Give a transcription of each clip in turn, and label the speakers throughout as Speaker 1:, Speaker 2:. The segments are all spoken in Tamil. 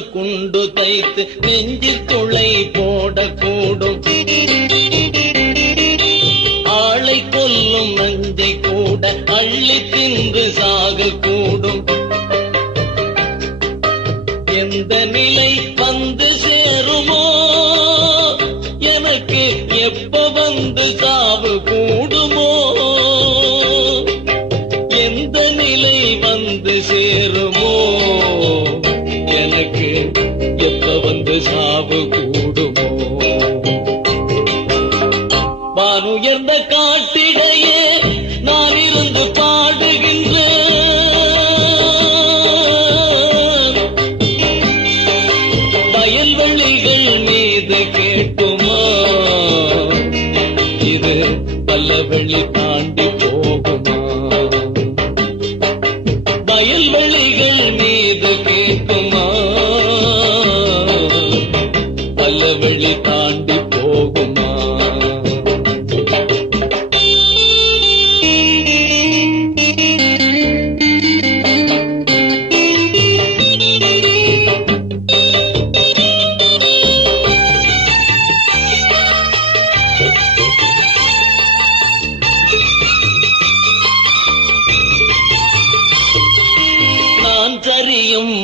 Speaker 1: குண்டு தைத்து நெஞ்சில் துளை போடக்கூடும். நான் உயர்ந்த காட்டிடையே நான் இருந்து பாடுகின்ற வயல்வெளிகள் மீது கேட்டுமா? இது பல்லவெளி தாண்டி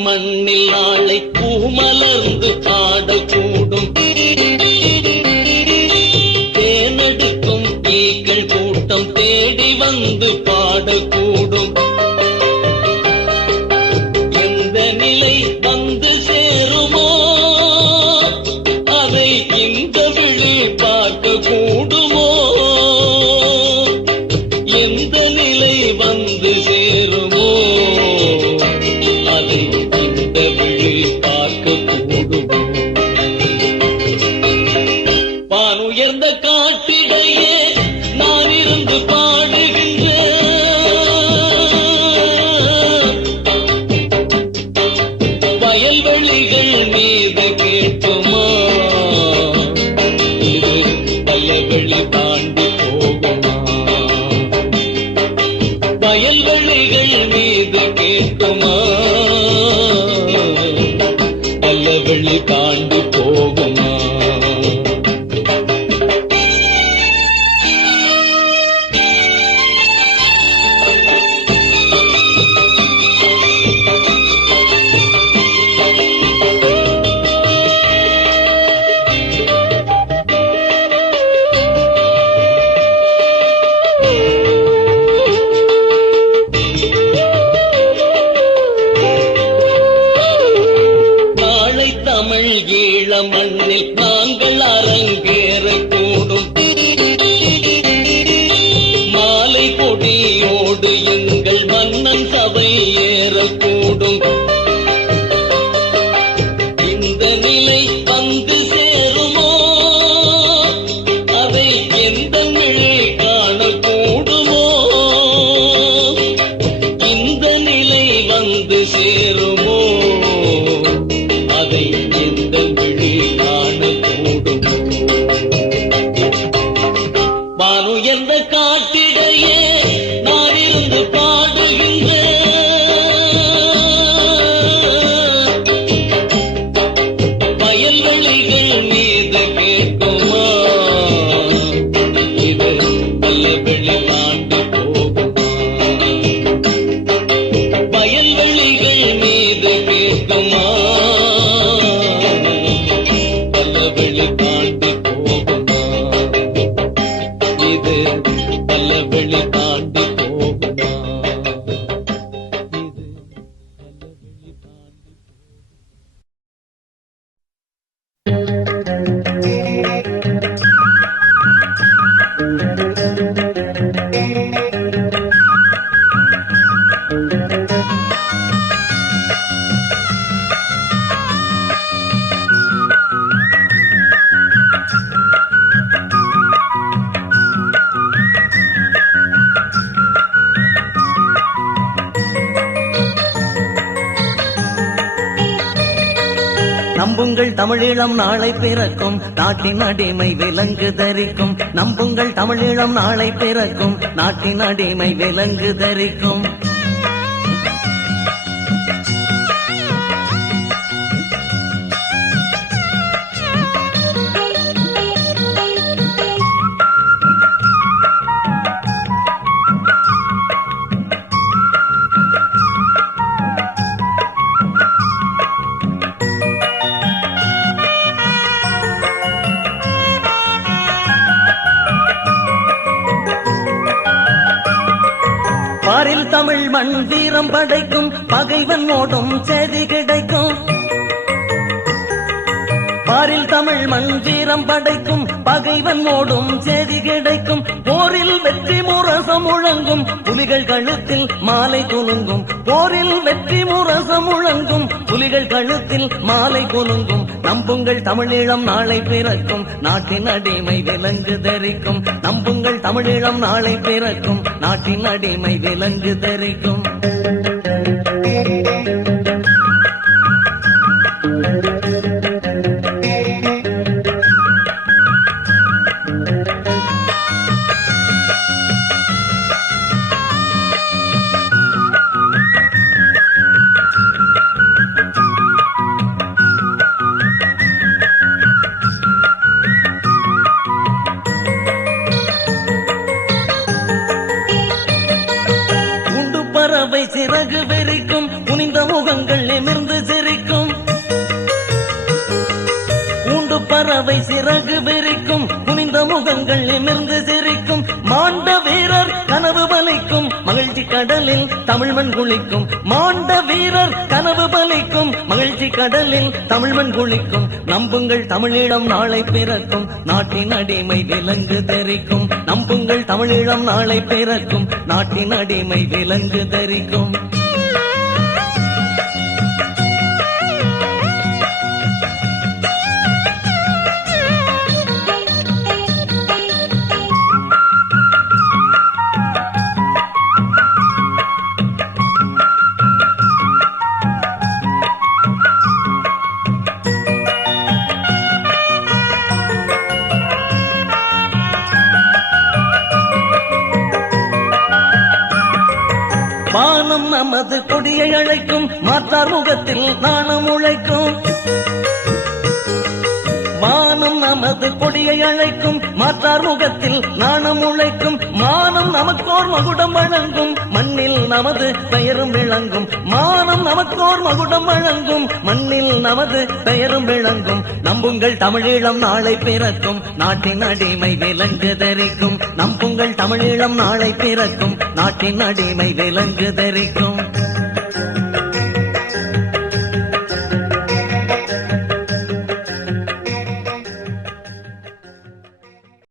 Speaker 1: மண்ணில் நாளை பூமலர்ந்து பாடல் கூடும். தேனெடுக்கும் தீக்கள் கூட்டம் தேடி வந்து பாடல் Mundo உங்கள் மன்னன் சபை ஏறக்கூடும். இந்த நிலை வந்து சேருமோ? அதை எந்த நிழல் காணக்கூடுமோ? இந்த நிலை வந்து சேருமோ? நம்புங்கள் தமிழீழம் நாளை பிறக்கும். நாட்டின் அடிமை விலங்கு தரிக்கும். நம்புங்கள் தமிழீழம் நாளை பிறக்கும். நாட்டின் அடிமை விலங்கு தரிக்கும். தமிழ் படைக்கும் பகைவன் ஓடும் செடி கிடைக்கும். வீரம் படைக்கும் பகைவன் ஓடும் செய்தி கிடைக்கும். போரில் வெற்றி முரசம் முழங்கும் புலிகள் கழுத்தில் மாலை குலுங்கும். போரில் வெற்றி முரசம் முழங்கும் புலிகள் கழுத்தில் மாலை குலுங்கும். நம்புங்கள் தமிழீழம் நாளை பிறக்கும் நாட்டின் அடிமை விலங்கு தரிக்கும். நம்புங்கள் தமிழீழம் நாளை பிறக்கும் நாட்டின் அடிமை விலங்கு தரிக்கும். சிறகு வெறிக்கும் குனிந்த முகங்கள் நிமிர்ந்து சிரிக்கும். கூண்டு பறவை சிறகு வெறிக்கும் குனிந்த முகங்கள் கனவு பலிக்கும் மகிழ்ச்சி கடலில் தமிழ்மண் குளிக்கும். மாண்ட வீரர் கனவு பலிக்கும் மகிழ்ச்சி கடலில் தமிழ்மண் குளிக்கும். நம்புங்கள் தமிழீழம் நாளை பிறக்கும். நாட்டின் அடிமை விலங்கு தரிக்கும். நம்புங்கள் தமிழீழம் நாளை பிறக்கும். நாட்டின் அடிமை விலங்கு தரிக்கும். வானம் கொடியை அழைக்கும் மாற்றார் முகத்தில் நாணம் உழைக்கும். மானம் நமது கொடியை அழைக்கும் மாற்றார் முகத்தில் நாணம் உழைக்கும். மானம் நமக்கோர் மகுடம் வழங்கும். மண்ணில் நமது பெயரும் விளங்கும். மானம் நமக்கோர் மகுடம் வழங்கும். மண்ணில் நமது பெயரும் விளங்கும். நம்புங்கள் தமிழீழம் நாளை பிறக்கும். நாட்டின் அடிமை விலங்கு தரிக்கும். நம்புங்கள் தமிழீழம் நாளை பிறக்கும். நாட்டின் அடிமை விலங்கு தரிக்கும்.